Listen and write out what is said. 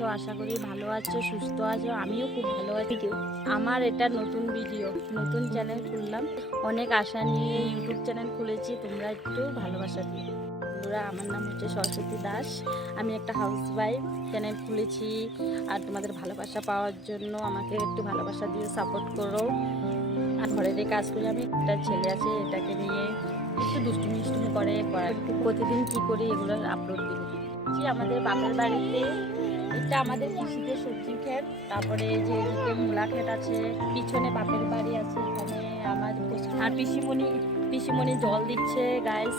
আছো? আশা করি ভালো আছো, সুস্থ আছো। আমিও খুব ভালো আছি। আমার এটা নতুন ভিডিও, নতুন চ্যানেল খুললাম, অনেক আশা নিয়ে ইউটিউব চ্যানেল খুলেছি। তোমরা একটু ভালোবাসা দিও বন্ধুরা। আমার নাম হচ্ছে সরস্বতী দাস। আমি একটা হাউসওয়াইফ, চ্যানেল খুলেছি। আর তোমাদের ভালোবাসা পাওয়ার জন্য আমাকে একটু ভালোবাসা দিয়ে সাপোর্ট করো। আর ঘরের কাজ করে, আমি একটা ছেলে আছে, এটাকে নিয়ে একটু দুষ্টুমি করে প্রতিদিন কি করি এগুলো আপলোড দিব। আমাদের বাপের বাড়িতে, এটা আমাদের কৃষিতে সবজি ক্ষেত, তারপরে যে এদিকে মূলা ক্ষেত আছে, পিছনে বাপের বাড়ি আছে, এখানে আমার আর পিসিমণি জল দিচ্ছে গাইস।